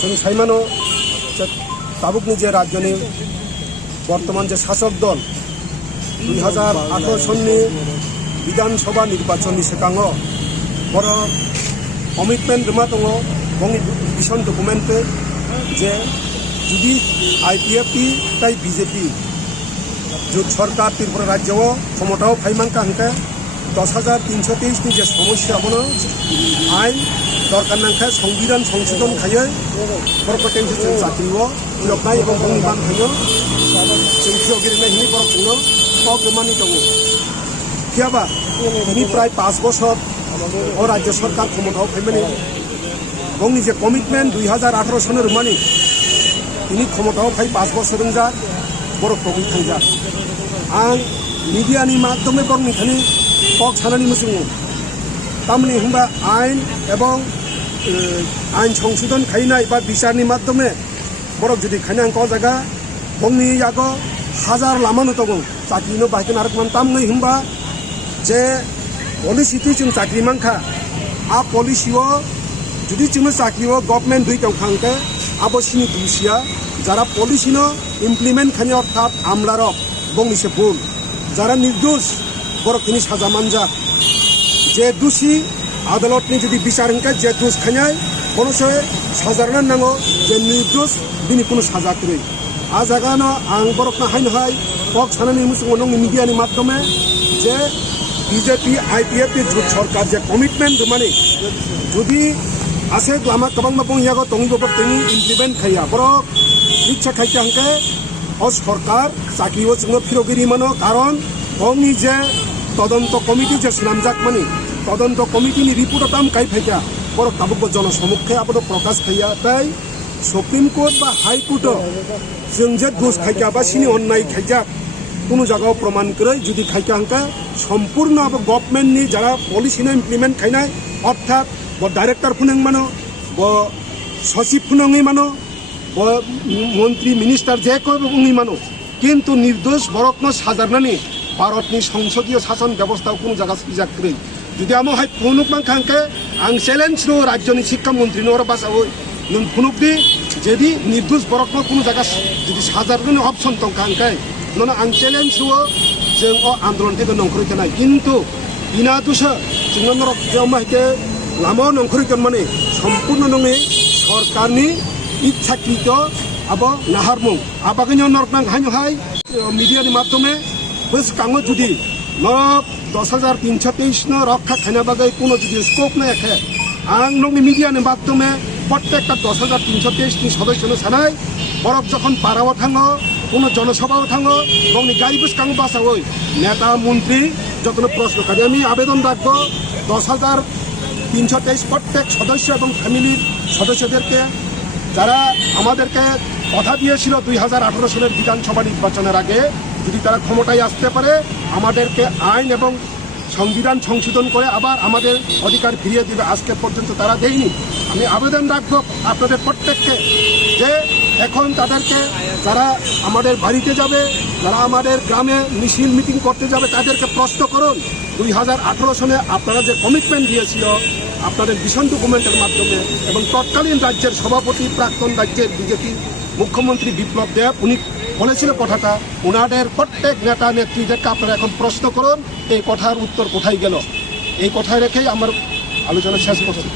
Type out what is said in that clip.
जों साइमानो ताबुकनि जे राज्यनि बर्तमान जे शासक दल 2018 सननि विधानसभा निर्वाचननि सिगाङाव बर कमिटमेन्ट रोमा दङ बंनि विजन डकुमेन्ट जे जुदि आईपीएफपि ताई बीजेपी जो सरकार त्रिपुरा राज्य क्षमताओं फाइमांका हंके 10,323 नि जे समस्या बनो आईन दरकार नांखा संविधान संशोधन खायै परकटेंस जों चाकरिओ इरबनाय एबं बंनि मान खायो जों थियोगिरिनाय हिनि बरकनो पगमानि दङ कियाबा नि प्राय 5 बছর और राज्य सरकार क्षमताओं फाइमानि बंनि जे कमिटमेन्ट 2018 सननि रुमानि इनि क्षमताओं फाइ 5 बছর जा बर प्रमिट थांजा आं मीडियानि माध्यमे बंनि खानि पग सानानि मुसुङो तामनि होमबा आईन एवं आईन संशोधन खाइनाय बा बिचारनि माध्यमे बरक जुदि खाइना अंक जागा बंनि यागो हाजार लामानो दङ चाकरिनो बायकेन आरकमान तामनै होमबा जे पलिसि जों चाकरि मांखा आ पलिसिओ जुदि जों चाकरिओ गभर्नमेंट दुई खांके आबसिनि दुसिया যারা পলিসিনো इमप्लिमेंट खानी अर्थात আমলারক बंनि से भूल যারা निर्दोष बरकनि साजा मानजा जे दोषी आदालतनि जुदि बिचार हंके जे दोष खानाय कोनोसे साजारना नांगो जे निर्दोष बिनि कोनो साजा करै आ जागानो आं बरकना हायनहाय पग सानानि मुसुङो नंनि मीडियानि माध्यमे जे बीजेपी आईपीएफ जुट सरकार जे कमिटमेंट माने जुदि आसे लामा कबांमा बंयागो तंगिबो तेनि इमप्लिमेंट खाया बरक इच्छा खाइते हंके और सरकार चाकरिओ जोङो फिरगिरि मानो कारण बंनि जे तदন্ত कमिटी जे सिनामजाक माने तदন্ত कमिटीनि रिपोर्ट ताम काई फाइका बरक ताबुक जनसम्मुखे आबद प्रकाश खाया ताई सुप्रीम कोर्ट बा हाई कोर्ट जों जे दोष खाइका बा सिनि अन्याय खाइजा কোনো জায়গাও প্রমাণ করে যদি খাইকা হাঙ্কা সম্পূর্ণ আব গভর্নমেন্টনি যারা পলিসিনে ইমপ্লিমেন্ট খাইনায় অর্থাৎ ডাইরেক্টর ফুনং মানো সচিব ফুনংই মানো মন্ত্রী মিনিস্টার যে কই মানো কিন্তু নির্দোষ বরকনো সাজারনানি ভারতনি সংসদীয় শাসন ব্যবস্থা কোনো জায়গা সুবিজাক করে যদি আমি হাই ফুনুক মাংখাঙ্কে আং চ্যালেঞ্জ নো রাজ্যনি শিক্ষামন্ত্রী নোর বাসা ওই নং ফুনুকদি যদি নির্দোষ বরকনো কোনো জায়গা যদি সাজারনানি অপশন তংখাঙ্কে नोना आं चैलेंज हुआ जों आंदोलन के नंखुरैखो नाय किन्तु बिना दुस जों नरक जों माहिते लामा नंखुरैखो माने सम्पूर्ण नङै सरकारनि इच्छाकृत अब नाहारमुं आबागैनो नरक नां हाय मीडियानि माध्यमे बस काङो जुदि नरक 10,323 न रक्षा खाना बागै कोनो जुदि स्कोप ना एखे आं नंनि मीडियानि माध्यमे प्रत्येकटा 10,323 नि सदस्यनो सानाय बरक जखन पाराव थाङो কোনো জনসভাও থাঙো এবং গাড়ি বুসকাং বাসাও নেতা মন্ত্রী যতন প্রশ্ন করে আমি আবেদন রাখবো 10,323 প্রত্যেক সদস্য এবং ফ্যামিলির সদস্যদেরকে যারা আমাদেরকে কথা দিয়েছিল 2018 সালের বিধানসভা নির্বাচনের আগে যদি তারা ক্ষমতায় আসতে পারে আমাদেরকে আইন এবং সংবিধান সংশোধন করে আবার আমাদের অধিকার ফিরিয়ে দিবে আজকে পর্যন্ত তারা দেয়নি আমি আবেদন রাখবো আপনাদের প্রত্যেককে যে এখন তাদেরকে যারা আমাদের বাড়িতে যাবে যারা আমাদের গ্রামে মিছিল মিটিং করতে যাবে তাদেরকে প্রশ্ন করুন 2018 সনে আপনারা যে কমিটমেন্ট দিয়েছিল আপনাদের ভিশন ডকুমেন্টের মাধ্যমে এবং তৎকালীন রাজ্যের সভাপতি প্রাক্তন রাজ্যের বিজেপি মুখ্যমন্ত্রী বিপ্লব দেব উনি বলেছিল কথাটা ওনাদের প্রত্যেক নেতা নেত্রীদেরকে আপনারা এখন প্রশ্ন করুন এই কথার উত্তর কোথায় গেল এই কথায় রেখেই আমার আলোচনা শেষ করছি।